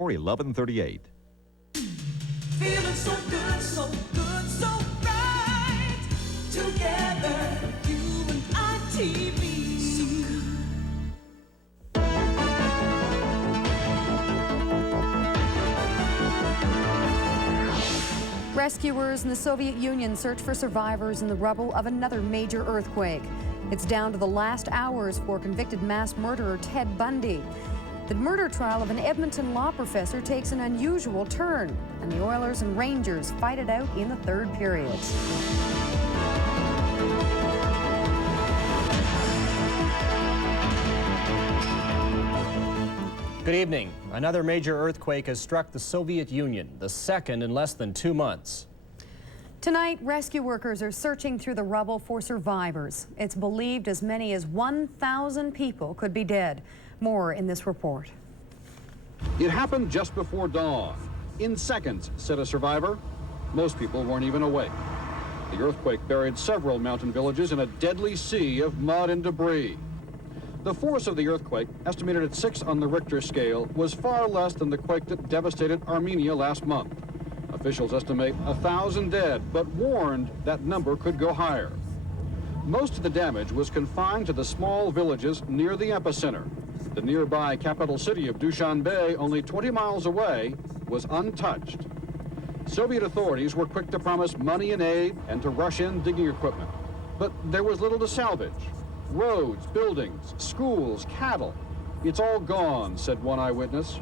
or 1138. Feeling so good, so good, so right. Together, you and I, TV. So good. Rescuers in the Soviet Union search for survivors in the rubble of another major earthquake. It's down to the last hours for convicted mass murderer Ted Bundy. The murder trial of an Edmonton law professor takes an unusual turn, and the Oilers and Rangers fight it out in the third period. Good evening. Another major earthquake has struck the Soviet Union, the second in less than 2 months. Tonight, rescue workers are searching through the rubble for survivors. It's believed as many as 1,000 people could be dead. More in this report. It happened just before dawn. In seconds, said a survivor. Most people weren't even awake. The earthquake buried several mountain villages in a deadly sea of mud and debris. The force of the earthquake, estimated at 6 on the Richter scale, was far less than the quake that devastated Armenia last month. Officials estimate 1,000 dead, but warned that number could go higher. Most of the damage was confined to the small villages near the epicenter. The nearby capital city of Dushanbe, only 20 miles away, was untouched. Soviet authorities were quick to promise money and aid and to rush in digging equipment. But there was little to salvage. Roads, buildings, schools, cattle. It's all gone, said one eyewitness.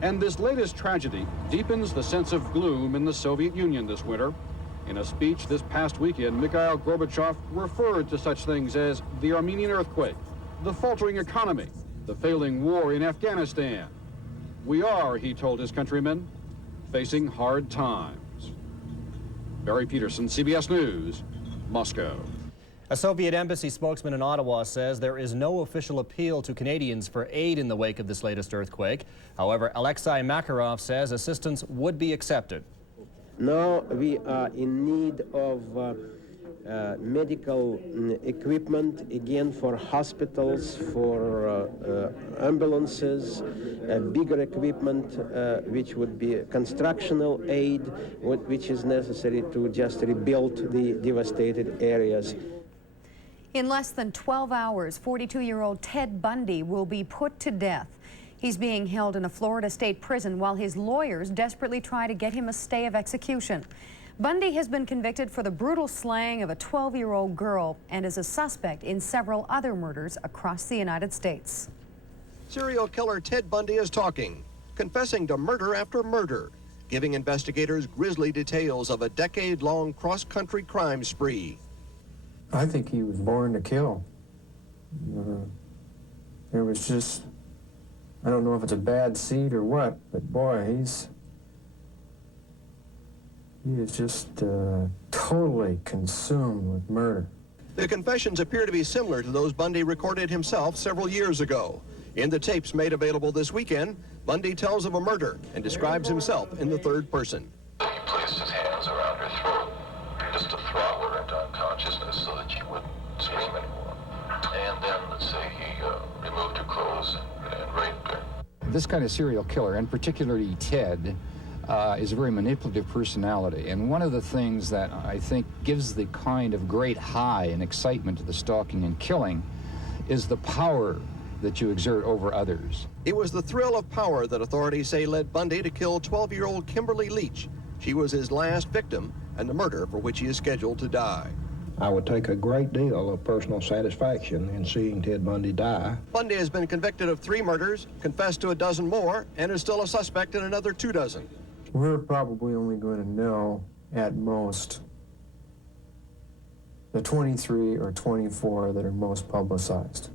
And this latest tragedy deepens the sense of gloom in the Soviet Union this winter. In a speech this past weekend, Mikhail Gorbachev referred to such things as the Armenian earthquake, the faltering economy, the failing war in Afghanistan. We are, he told his countrymen, facing hard times. Barry Peterson, CBS News, Moscow. A Soviet embassy spokesman in Ottawa says there is no official appeal to Canadians for aid in the wake of this latest earthquake. However, Alexei Makarov says assistance would be accepted. Now we are in need of medical equipment, again, for hospitals, for ambulances, bigger equipment, which would be constructional aid, which is necessary to just rebuild the devastated areas. In less than 12 hours, 42-year-old Ted Bundy will be put to death. He's being held in a Florida state prison while his lawyers desperately try to get him a stay of execution. Bundy has been convicted for the brutal slaying of a 12-year-old girl and is a suspect in several other murders across the United States. Serial killer Ted Bundy is talking, confessing to murder after murder, giving investigators grisly details of a decade-long cross-country crime spree. I think he was born to kill. There was just, I don't know if it's a bad seed or what, but boy, he is just totally consumed with murder. The confessions appear to be similar to those Bundy recorded himself several years ago. In the tapes made available this weekend, Bundy tells of a murder and describes himself in the third person. He placed his hands around her throat just to throttle her into unconsciousness so that she wouldn't scream anymore. And then, let's say, he removed her clothes and raped her. This kind of serial killer, and particularly Ted, is a very manipulative personality. And one of the things that I think gives the kind of great high and excitement to the stalking and killing is the power that you exert over others. It was the thrill of power that authorities say led Bundy to kill 12-year-old Kimberly Leach. She was his last victim and the murder for which he is scheduled to die. I would take a great deal of personal satisfaction in seeing Ted Bundy die. Bundy has been convicted of 3 murders, confessed to a dozen more, and is still a suspect in another 2 dozen. We're probably only going to know, at most, the 23 or 24 that are most publicized.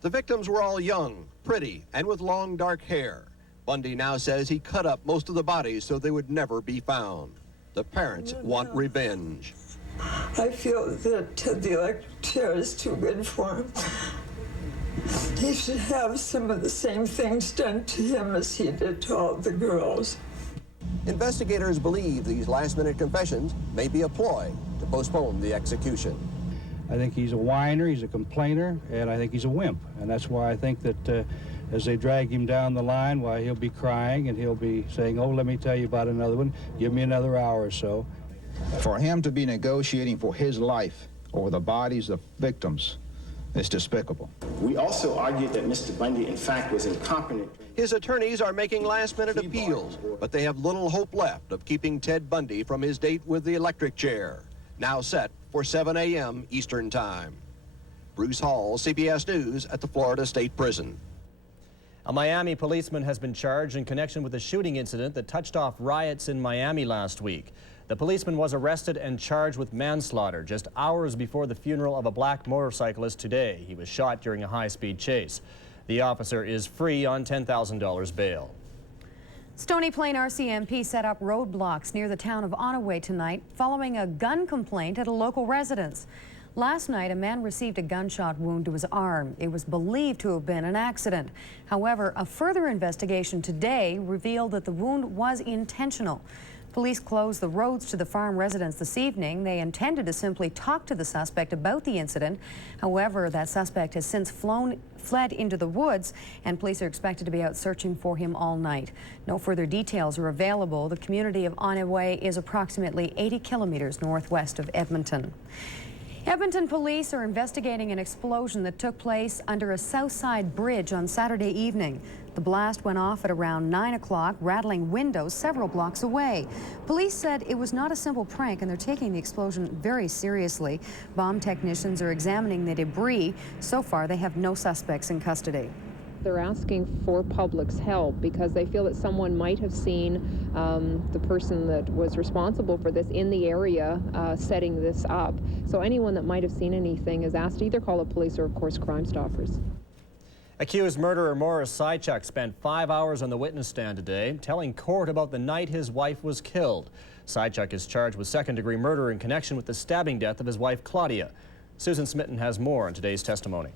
The victims were all young, pretty, and with long dark hair. Bundy now says he cut up most of the bodies so they would never be found. The parents want revenge. I feel that the electric chair is too good for him. He should have some of the same things done to him as he did to all the girls. Investigators believe these last-minute confessions may be a ploy to postpone the execution. I think he's a whiner, he's a complainer, and I think he's a wimp. And that's why I think that as they drag him down the line, why, he'll be crying and he'll be saying, oh, let me tell you about another one. Give me another hour or so. For him to be negotiating for his life over the bodies of victims is despicable. We also argued that Mr. Bundy, in fact, was incompetent. His attorneys are making last-minute appeals, but they have little hope left of keeping Ted Bundy from his date with the electric chair, now set for 7 a.m. Eastern Time. Bruce Hall, CBS News at the Florida State Prison. A Miami policeman has been charged in connection with a shooting incident that touched off riots in Miami last week. The policeman was arrested and charged with manslaughter just hours before the funeral of a black motorcyclist today. He was shot during a high-speed chase. The officer is free on $10,000 bail. Stony Plain RCMP set up roadblocks near the town of Onaway tonight following a gun complaint at a local residence. Last night, a man received a gunshot wound to his arm. It was believed to have been an accident. However, a further investigation today revealed that the wound was intentional. Police closed the roads to the farm residence this evening. They intended to simply talk to the suspect about the incident. However, that suspect has since fled into the woods, and police are expected to be out searching for him all night. No further details are available. The community of Onaway is approximately 80 kilometers northwest of Edmonton. Edmonton police are investigating an explosion that took place under a South Side bridge on Saturday evening. The blast went off at around 9 o'clock, rattling windows several blocks away. Police said it was not a simple prank, and they're taking the explosion very seriously. Bomb technicians are examining the debris. So far, they have no suspects in custody. They're asking for public's help because they feel that someone might have seen the person that was responsible for this in the area setting this up. So anyone that might have seen anything is asked to either call the police or, of course, Crime Stoppers. Accused murderer Morris Sychuk spent 5 hours on the witness stand today, telling court about the night his wife was killed. Sychuk is charged with second-degree murder in connection with the stabbing death of his wife, Claudia. Susan Smitten has more on today's testimony.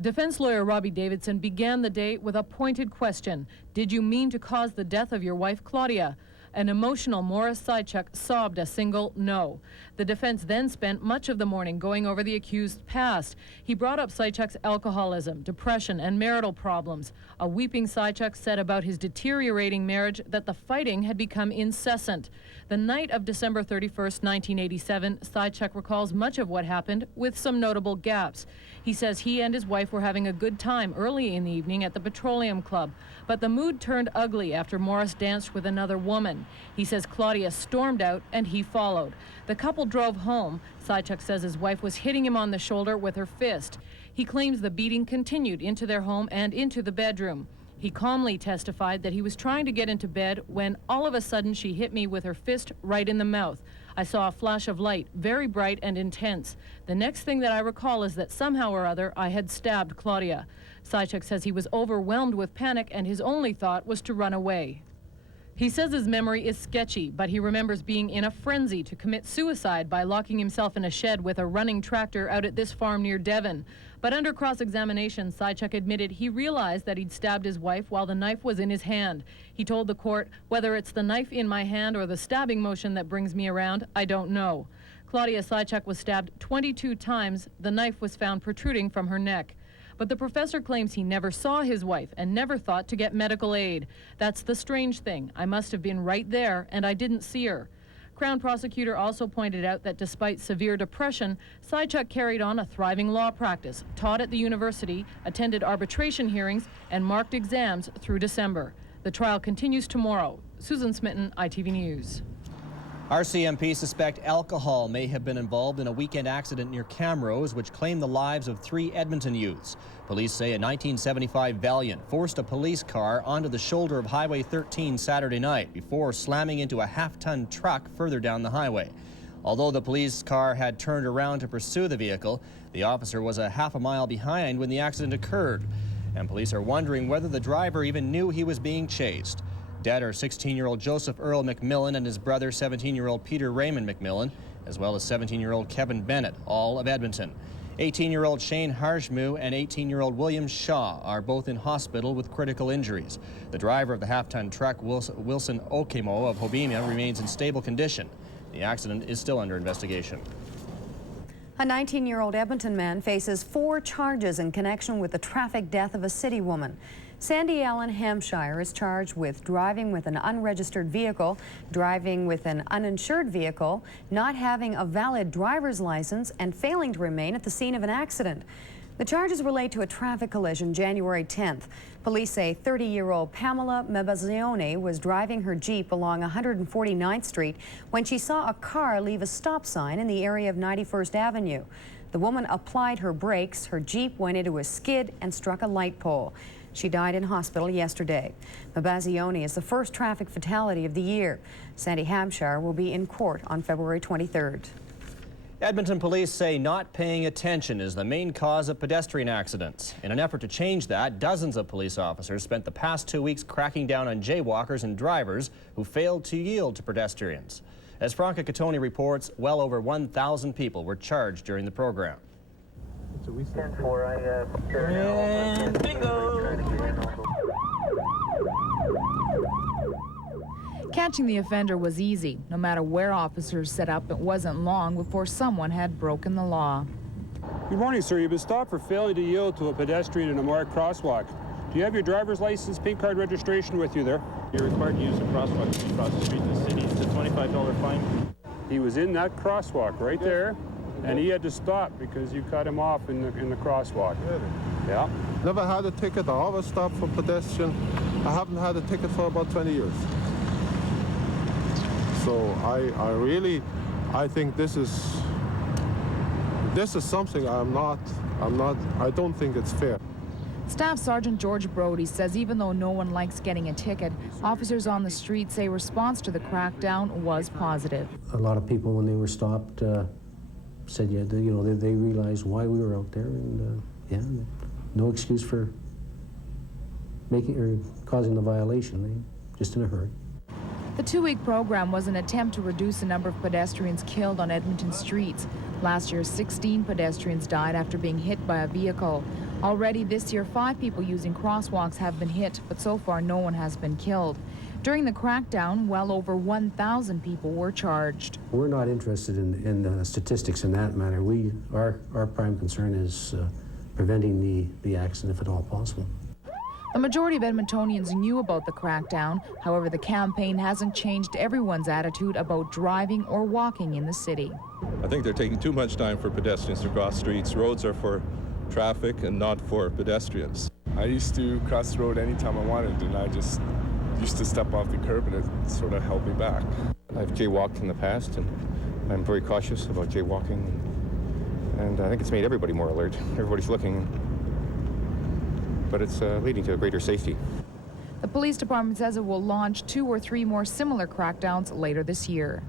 Defense lawyer Robbie Davidson began the day with a pointed question. Did you mean to cause the death of your wife, Claudia? An emotional Morris Sychuk sobbed a single no. The defense then spent much of the morning going over the accused's past. He brought up Sychuk's alcoholism, depression, and marital problems. A weeping Sychuk said about his deteriorating marriage that the fighting had become incessant. The night of December 31st, 1987, Sychuk recalls much of what happened with some notable gaps. He says he and his wife were having a good time early in the evening at the Petroleum Club, but the mood turned ugly after Morris danced with another woman. He says Claudia stormed out and he followed. The couple drove home. Sychuk says his wife was hitting him on the shoulder with her fist. He claims the beating continued into their home and into the bedroom. He calmly testified that he was trying to get into bed when all of a sudden she hit me with her fist right in the mouth. I saw a flash of light, very bright and intense. The next thing that I recall is that somehow or other I had stabbed Claudia. Sychuk says he was overwhelmed with panic and his only thought was to run away. He says his memory is sketchy, but he remembers being in a frenzy to commit suicide by locking himself in a shed with a running tractor out at this farm near Devon. But under cross-examination, Sychuk admitted he realized that he'd stabbed his wife while the knife was in his hand. He told the court, whether it's the knife in my hand or the stabbing motion that brings me around, I don't know. Claudia Sychuk was stabbed 22 times. The knife was found protruding from her neck. But the professor claims he never saw his wife and never thought to get medical aid. That's the strange thing. I must have been right there and I didn't see her. Crown prosecutor also pointed out that despite severe depression, Sychuk carried on a thriving law practice, taught at the university, attended arbitration hearings, and marked exams through December. The trial continues tomorrow. Susan Smitten, ITV News. RCMP suspect alcohol may have been involved in a weekend accident near Camrose, which claimed the lives of 3 Edmonton youths. Police say a 1975 Valiant forced a police car onto the shoulder of Highway 13 Saturday night before slamming into a half-ton truck further down the highway. Although the police car had turned around to pursue the vehicle, the officer was a half a mile behind when the accident occurred. And police are wondering whether the driver even knew he was being chased. Dead are 16-year-old Joseph Earl McMillan and his brother 17-year-old Peter Raymond McMillan, as well as 17-year-old Kevin Bennett, all of Edmonton. 18-year-old Shane Harshmu and 18-year-old William Shaw are both in hospital with critical injuries. The driver of the half-ton truck, Wilson Okemo of Hoboemia, remains in stable condition. The accident is still under investigation. A 19-year-old Edmonton man faces 4 charges in connection with the traffic death of a city woman. Sandy Allen Hampshire is charged with driving with an unregistered vehicle, driving with an uninsured vehicle, not having a valid driver's license, and failing to remain at the scene of an accident. The charges relate to a traffic collision January 10th. Police say 30-year-old Pamela Mebazione was driving her Jeep along 149th Street when she saw a car leave a stop sign in the area of 91st Avenue. The woman applied her brakes, her Jeep went into a skid and struck a light pole. She died in hospital yesterday. Mebazione is the first traffic fatality of the year. Sandy Hampshire will be in court on February 23rd. Edmonton police say not paying attention is the main cause of pedestrian accidents. In an effort to change that, dozens of police officers spent the past 2 weeks cracking down on jaywalkers and drivers who failed to yield to pedestrians. As Franca Catoni reports, well over 1,000 people were charged during the program. And bingo! Catching the offender was easy. No matter where officers set up, it wasn't long before someone had broken the law. Good morning, sir. You've been stopped for failing to yield to a pedestrian in a marked crosswalk. Do you have your driver's license, pink card registration with you there? You're required to use the crosswalk to cross the street in the city. It's a $25 fine. He was in that crosswalk right there, and he had to stop because you cut him off in the crosswalk. Really? Yeah. Never had a ticket. I always stop for pedestrian. I haven't had a ticket for about 20 years. So I think this is something I don't think it's fair. Staff Sergeant George Brody says even though no one likes getting a ticket, officers on the street say response to the crackdown was positive. A lot of people, when they were stopped, said, yeah, they realized why we were out there, and yeah, no excuse for making or causing the violation. They just in a hurry. The 2-week program was an attempt to reduce the number of pedestrians killed on Edmonton streets. Last year, 16 pedestrians died after being hit by a vehicle. Already this year, 5 people using crosswalks have been hit, but so far no one has been killed. During the crackdown, well over 1,000 people were charged. We're not interested in statistics in that matter. Our prime concern is preventing the accident if at all possible. The majority of Edmontonians knew about the crackdown. However, the campaign hasn't changed everyone's attitude about driving or walking in the city. I think they're taking too much time for pedestrians to cross streets. Roads are for traffic and not for pedestrians. I used to cross the road anytime I wanted, and I just used to step off the curb, and it sort of held me back. I've jaywalked in the past, and I'm very cautious about jaywalking. And I think it's made everybody more alert. Everybody's looking. But it's leading to greater safety. The police department says it will launch 2 or 3 more similar crackdowns later this year.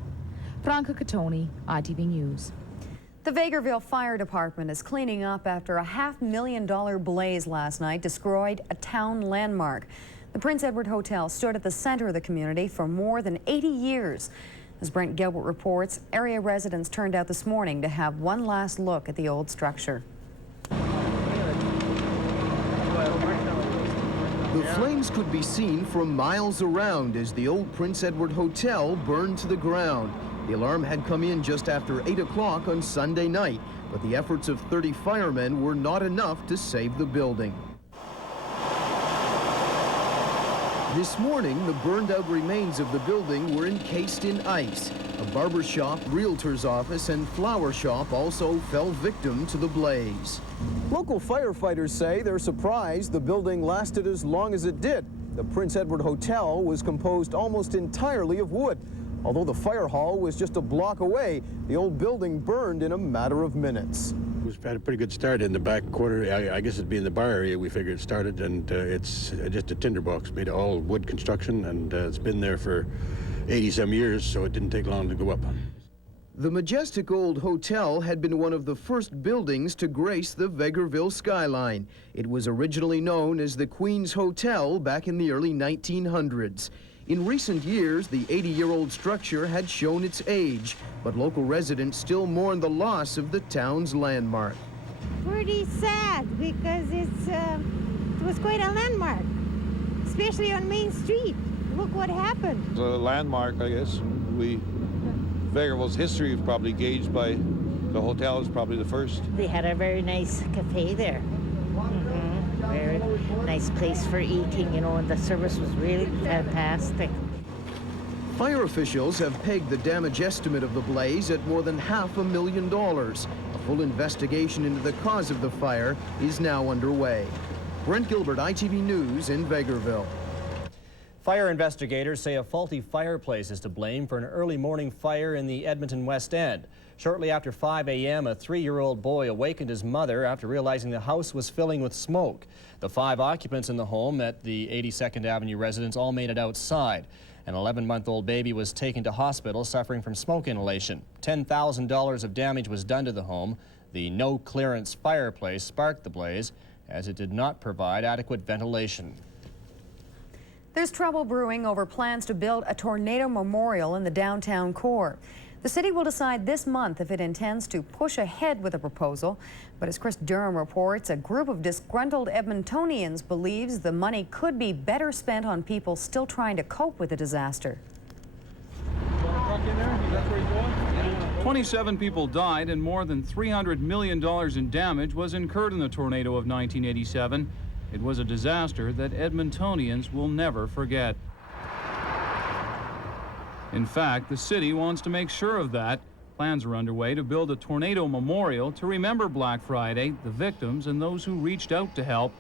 Franca Catoni, ITV News. The Vegreville Fire Department is cleaning up after a $500,000 blaze last night destroyed a town landmark. The Prince Edward Hotel stood at the center of the community for more than 80 years. As Brent Gilbert reports, area residents turned out this morning to have one last look at the old structure. The flames could be seen from miles around as the old Prince Edward Hotel burned to the ground. The alarm had come in just after 8 o'clock on Sunday night, but the efforts of 30 firemen were not enough to save the building. This morning, the burned-out remains of the building were encased in ice. A barber shop, realtor's office, and flower shop also fell victim to the blaze. Local firefighters say they're surprised the building lasted as long as it did. The Prince Edward Hotel was composed almost entirely of wood. Although the fire hall was just a block away, the old building burned in a matter of minutes. We've had a pretty good start in the back quarter. I guess it'd be in the bar area we figured it started, and it's just a tinderbox made of all wood construction, and it's been there for 80-some years, so it didn't take long to go up. The majestic old hotel had been one of the first buildings to grace the Vegreville skyline. It was originally known as the Queen's Hotel back in the early 1900s. In recent years, the 80-year-old structure had shown its age, but local residents still mourn the loss of the town's landmark. Pretty sad because it was quite a landmark, especially on Main Street. Look what happened. It's a landmark, I guess. Vegreville's history is probably gauged by The hotel is probably the first. They had a very nice cafe there. Very nice place for eating, you know, and the service was really fantastic. Fire officials have pegged the damage estimate of the blaze at more than $500,000. A full investigation into the cause of the fire is now underway. Brent Gilbert, ITV News in Vegreville. Fire investigators say a faulty fireplace is to blame for an early morning fire in the Edmonton West End. Shortly after 5 a.m., a 3-year-old boy awakened his mother after realizing the house was filling with smoke. The 5 occupants in the home at the 82nd Avenue residence all made it outside. An 11-month-old baby was taken to hospital suffering from smoke inhalation. $10,000 of damage was done to the home. The no-clearance fireplace sparked the blaze as it did not provide adequate ventilation. There's trouble brewing over plans to build a tornado memorial in the downtown core. The city will decide this month if it intends to push ahead with a proposal. But as Chris Durham reports, a group of disgruntled Edmontonians believes the money could be better spent on people still trying to cope with the disaster. 27 people died and more than $300 million in damage was incurred in the tornado of 1987. It was a disaster that Edmontonians will never forget. In fact, the city wants to make sure of that. Plans are underway to build a tornado memorial to remember Black Friday, the victims, and those who reached out to help.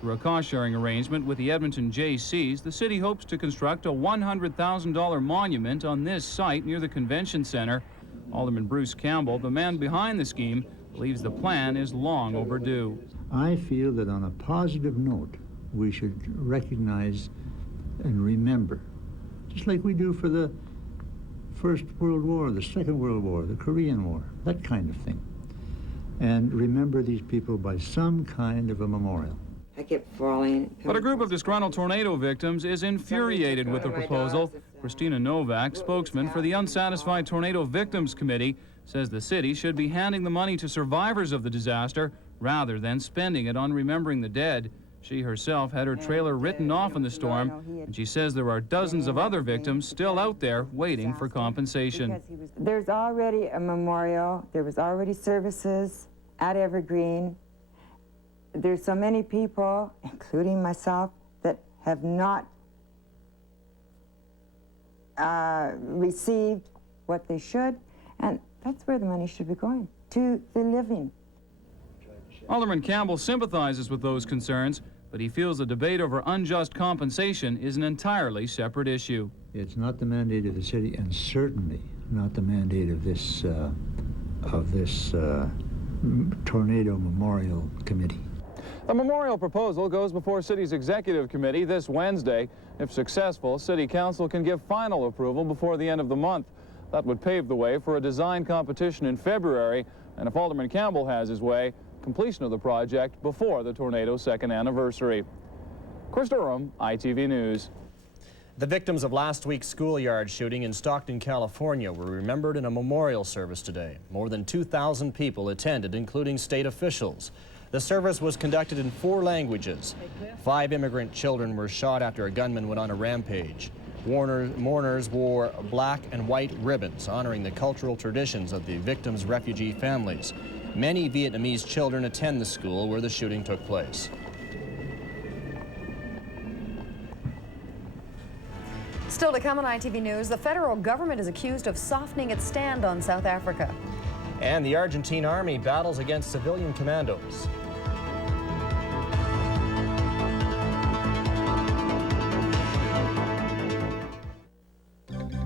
Through a cost-sharing arrangement with the Edmonton JCs, the city hopes to construct a $100,000 monument on this site near the convention center. Alderman Bruce Campbell, the man behind the scheme, believes the plan is long overdue. I feel that on a positive note, we should recognize and remember, just like we do for the First World War, the Second World War, the Korean War, that kind of thing. And remember these people by some kind of a memorial. I kept falling. But a group of disgruntled tornado victims is infuriated with the proposal. Christina Novak, spokesman for the Unsatisfied Tornado Victims Committee, says the city should be handing the money to survivors of the disaster rather than spending it on remembering the dead. She herself had her trailer written off in the storm, and she says there are dozens of other victims still out there waiting for compensation. There's already a memorial. There was already services at Evergreen. There's so many people, including myself, that have not received what they should, and that's where the money should be going, to the living. Alderman Campbell sympathizes with those concerns, but he feels the debate over unjust compensation is an entirely separate issue. It's not the mandate of the city, and certainly not the mandate of this Tornado Memorial Committee. The memorial proposal goes before City's Executive Committee this Wednesday. If successful, City Council can give final approval before the end of the month. That would pave the way for a design competition in February, and if Alderman Campbell has his way, completion of the project before the tornado's second anniversary. Chris Durham, ITV News. The victims of last week's schoolyard shooting in Stockton, California were remembered in a memorial service today. More than 2,000 people attended, including state officials. The service was conducted in 4 languages. 5 immigrant children were shot after a gunman went on a rampage. Mourners wore black and white ribbons honoring the cultural traditions of the victims' refugee families. Many Vietnamese children attend the school where the shooting took place. Still to come on ITV News, the federal government is accused of softening its stand on South Africa. And the Argentine army battles against civilian commandos.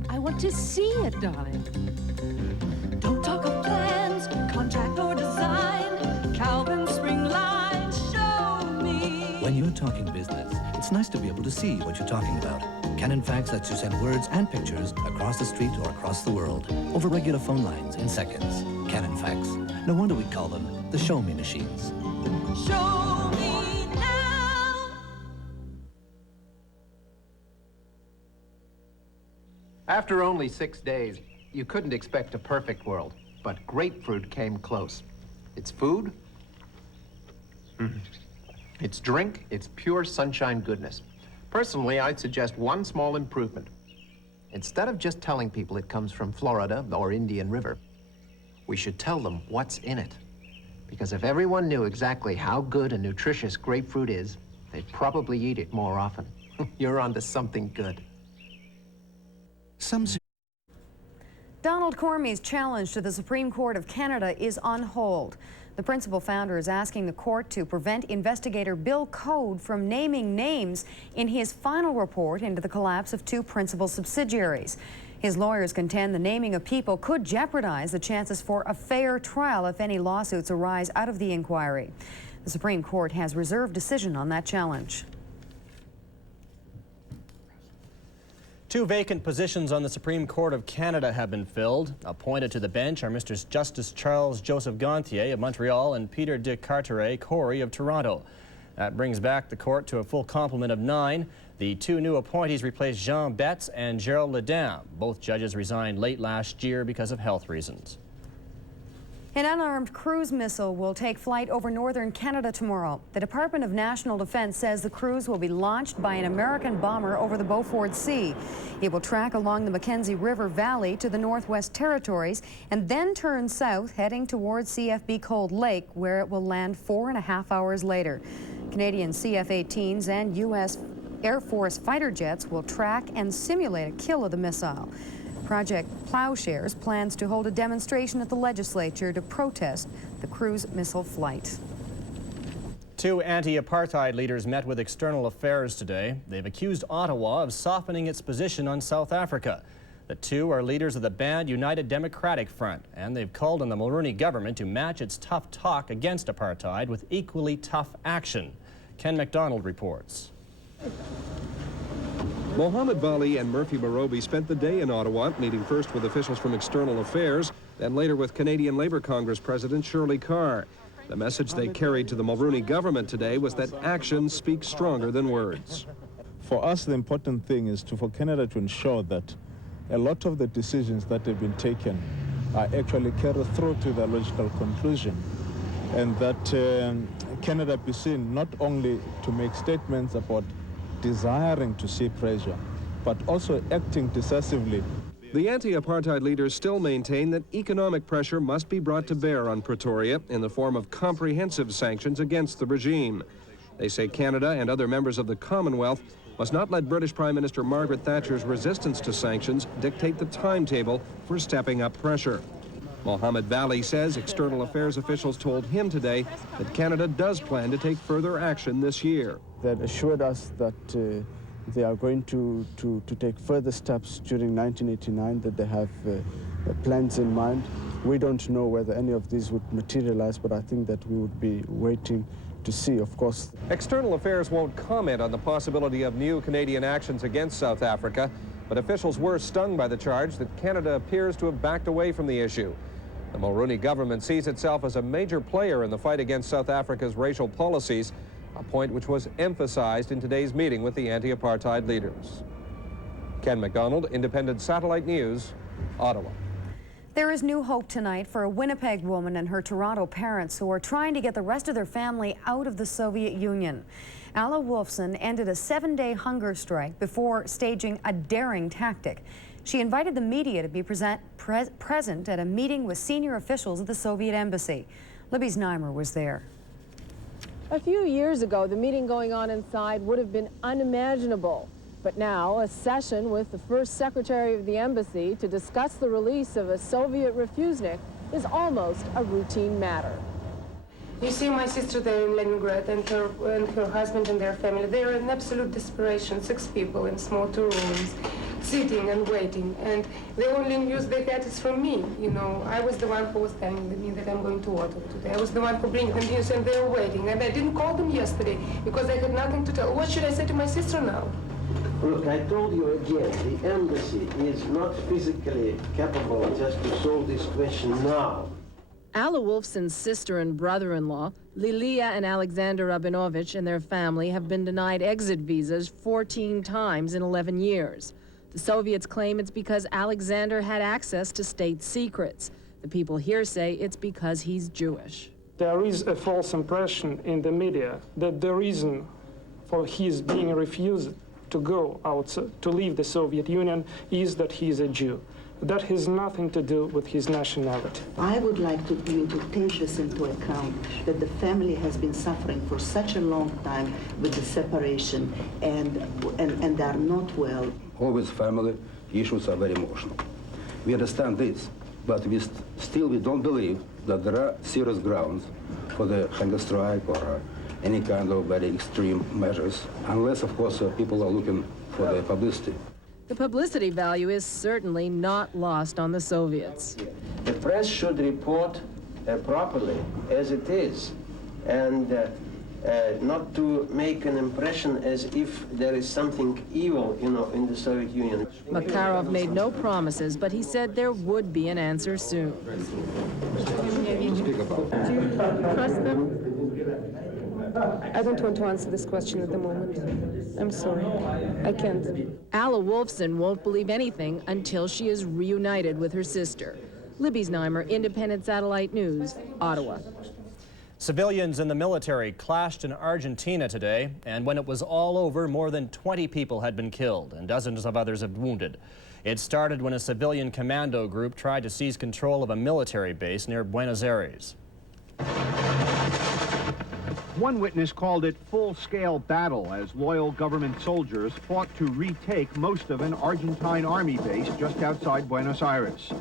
I want to see it, darling. Don't talk of plans, contract or design. Calvin Spring Line, show me. When you're talking business, it's nice to be able to see what you're talking about. Canon Fax lets you send words and pictures across the street or across the world over regular phone lines in seconds. Canon Fax. No wonder we call them the Show Me machines. Show me now. After only 6 days, you couldn't expect a perfect world, but Grapefruit came close. It's food, it's drink, it's pure sunshine goodness. Personally, I'd suggest one small improvement. Instead of just telling people it comes from Florida or Indian River, We should tell them what's in it. Because if everyone knew exactly how good and nutritious grapefruit is, they'd probably eat it more often. You're onto something good. Donald Kermes' challenge to the Supreme Court of Canada is on hold. The principal founder is asking the court to prevent investigator Bill Code from naming names in his final report into the collapse of two principal subsidiaries. His lawyers contend the naming of people could jeopardize the chances for a fair trial if any lawsuits arise out of the inquiry. The Supreme Court has reserved decision on that challenge. Two vacant positions on the Supreme Court of Canada have been filled. Appointed to the bench are Mr. Justice Charles Joseph Gontier of Montreal and Peter de Carteret-Corey of Toronto. That brings back the court to a full complement of 9. The two new appointees replace Jean Betts and Gerald Ledam. Both judges resigned late last year because of health reasons. An unarmed cruise missile will take flight over northern Canada tomorrow. The Department of National Defense says the cruise will be launched by an American bomber over the Beaufort Sea. It will track along the Mackenzie River Valley to the Northwest Territories and then turn south, heading towards CFB Cold Lake, where it will land 4.5 hours later. Canadian CF-18s and U.S. Air Force fighter jets will track and simulate a kill of the missile. Project Plowshares plans to hold a demonstration at the legislature to protest the cruise missile flight. Two anti-apartheid leaders met with External Affairs today. They've accused Ottawa of softening its position on South Africa. The two are leaders of the banned United Democratic Front, and they've called on the Mulroney government to match its tough talk against apartheid with equally tough action. Ken MacDonald reports. Mohamed Bali and Murphy Morobi spent the day in Ottawa, meeting first with officials from External Affairs, then later with Canadian Labour Congress President Shirley Carr. The message they carried to the Mulroney government today was that action speaks stronger than words. For us, the important thing is for Canada to ensure that a lot of the decisions that have been taken are actually carried through to the logical conclusion, and that Canada be seen not only to make statements about desiring to see pressure, but also acting decisively. The anti-apartheid leaders still maintain that economic pressure must be brought to bear on Pretoria in the form of comprehensive sanctions against the regime. They say Canada and other members of the Commonwealth must not let British Prime Minister Margaret Thatcher's resistance to sanctions dictate the timetable for stepping up pressure. Mohamed Bali says External Affairs officials told him today that Canada does plan to take further action this year. They assured us that they are going to take further steps during 1989, that they have plans in mind. We don't know whether any of these would materialize, but I think that we would be waiting to see, of course. External Affairs won't comment on the possibility of new Canadian actions against South Africa, but officials were stung by the charge that Canada appears to have backed away from the issue. The Mulroney government sees itself as a major player in the fight against South Africa's racial policies, a point which was emphasized in today's meeting with the anti-apartheid leaders. Ken MacDonald, Independent Satellite News, Ottawa. There is new hope tonight for a Winnipeg woman and her Toronto parents who are trying to get the rest of their family out of the Soviet Union. Alle Wolfson ended a 7-day hunger strike before staging a daring tactic. She invited the media to be present at a meeting with senior officials at the Soviet embassy. Libby Znaimer was there. A few years ago, the meeting going on inside would have been unimaginable. But now, a session with the first secretary of the embassy to discuss the release of a Soviet refusenik is almost a routine matter. You see my sister there in Leningrad and her husband and their family. They are in absolute desperation, 6 people in small 2 rooms, sitting and waiting. And the only news they had is from me. You know, I was the one who was telling them that I'm going to Ottawa today. I was the one who bring them news, and they were waiting. And I didn't call them yesterday because I had nothing to tell. What should I say to my sister now? Look, I told you again, the embassy is not physically capable just to solve this question now. Alle Wolfson's sister and brother-in-law, Lilia and Alexander Rabinovich, and their family have been denied exit visas 14 times in 11 years. The Soviets claim it's because Alexander had access to state secrets. The people here say it's because he's Jewish. There is a false impression in the media that the reason for his being refused to go out, to leave the Soviet Union, is that he is a Jew. That has nothing to do with his nationality. I would like you to take this into account, that the family has been suffering for such a long time with the separation and they are not well. Always family issues are very emotional. We understand this, but we don't believe that there are serious grounds for the hunger strike or any kind of very extreme measures, unless, of course, people are looking for the publicity. The publicity value is certainly not lost on the Soviets. The press should report properly as it is, and not to make an impression as if there is something evil, in the Soviet Union. Makarov made no promises, but he said there would be an answer soon. Speak about it. Do you trust them? I don't want to answer this question at the moment. I'm sorry. I can't. Alle Wolfson won't believe anything until she is reunited with her sister. Libby Znaimer, Independent Satellite News, Ottawa. Civilians in the military clashed in Argentina today, and when it was all over, more than 20 people had been killed and dozens of others have wounded. It started when a civilian commando group tried to seize control of a military base near Buenos Aires. One witness called it full-scale battle as loyal government soldiers fought to retake most of an Argentine army base just outside Buenos Aires.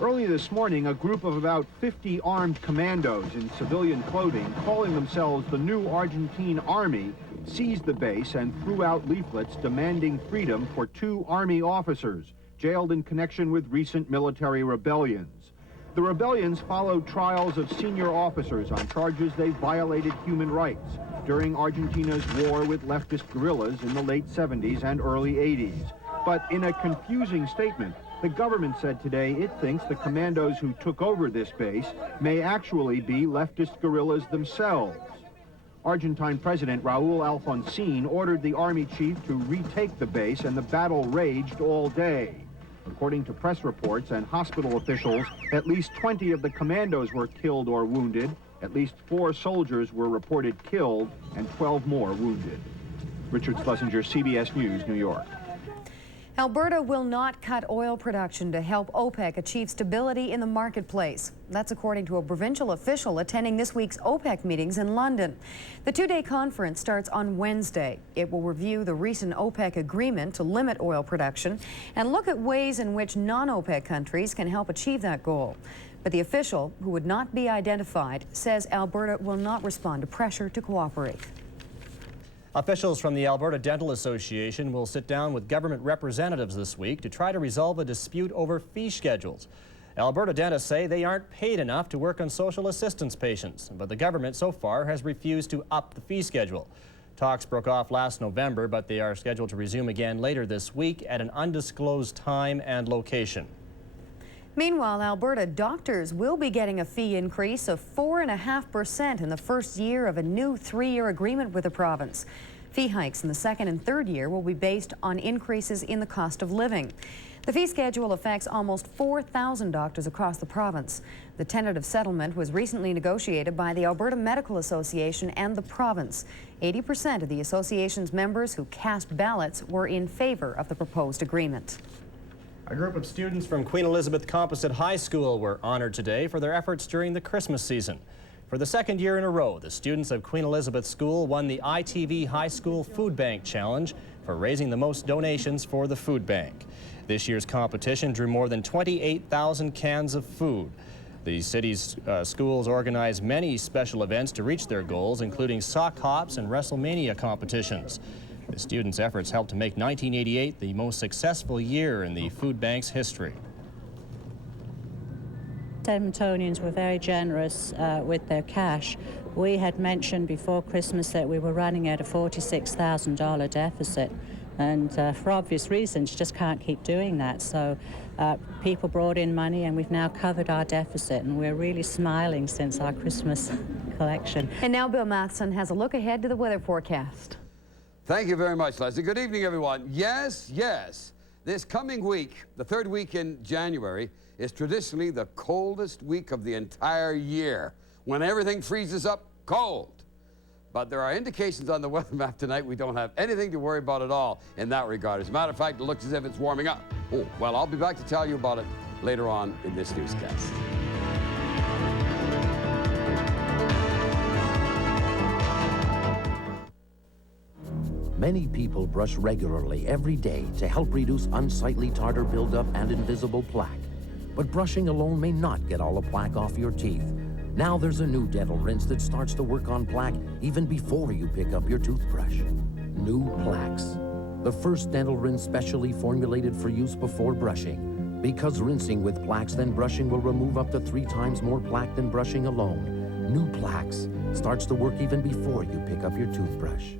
Early this morning, a group of about 50 armed commandos in civilian clothing, calling themselves the New Argentine Army, seized the base and threw out leaflets demanding freedom for 2 army officers jailed in connection with recent military rebellions. The rebellions followed trials of senior officers on charges they violated human rights during Argentina's war with leftist guerrillas in the late 70s and early 80s. But in a confusing statement, the government said today it thinks the commandos who took over this base may actually be leftist guerrillas themselves. Argentine President Raúl Alfonsín ordered the army chief to retake the base, and the battle raged all day. According to press reports and hospital officials, at least 20 of the commandos were killed or wounded. At least 4 soldiers were reported killed and 12 more wounded. Richard Schlesinger, CBS News, New York. Alberta will not cut oil production to help OPEC achieve stability in the marketplace. That's according to a provincial official attending this week's OPEC meetings in London. The 2-day conference starts on Wednesday. It will review the recent OPEC agreement to limit oil production and look at ways in which non-OPEC countries can help achieve that goal. But the official, who would not be identified, says Alberta will not respond to pressure to cooperate. Officials from the Alberta Dental Association will sit down with government representatives this week to try to resolve a dispute over fee schedules. Alberta dentists say they aren't paid enough to work on social assistance patients, but the government so far has refused to up the fee schedule. Talks broke off last November, but they are scheduled to resume again later this week at an undisclosed time and location. Meanwhile, Alberta doctors will be getting a fee increase of 4.5% in the first year of a new 3-year agreement with the province. Fee hikes in the second and third year will be based on increases in the cost of living. The fee schedule affects almost 4,000 doctors across the province. The tentative settlement was recently negotiated by the Alberta Medical Association and the province. 80% of the association's members who cast ballots were in favor of the proposed agreement. A group of students from Queen Elizabeth Composite High School were honored today for their efforts during the Christmas season. For the 2nd year in a row, the students of Queen Elizabeth School won the ITV High School Food Bank Challenge for raising the most donations for the food bank. This year's competition drew more than 28,000 cans of food. The city's schools organize many special events to reach their goals, including sock hops and WrestleMania competitions. The students' efforts helped to make 1988 the most successful year in the food bank's history. Edmontonians were very generous with their cash. We had mentioned before Christmas that we were running at a $46,000 deficit, and for obvious reasons, you just can't keep doing that. So people brought in money, and we've now covered our deficit, and we're really smiling since our Christmas collection. And now Bill Matheson has a look ahead to the weather forecast. Thank you very much, Leslie. Good evening, everyone. Yes, this coming week, the 3rd week in January, is traditionally the coldest week of the entire year, when everything freezes up cold. But there are indications on the weather map tonight we don't have anything to worry about at all in that regard. As a matter of fact, it looks as if it's warming up. Oh, well, I'll be back to tell you about it later on in this newscast. Many people brush regularly every day to help reduce unsightly tartar buildup and invisible plaque. But brushing alone may not get all the plaque off your teeth. Now there's a new dental rinse that starts to work on plaque even before you pick up your toothbrush. New Plaques. The first dental rinse specially formulated for use before brushing. Because rinsing with plaques then brushing will remove up to 3 times more plaque than brushing alone. New Plaques starts to work even before you pick up your toothbrush.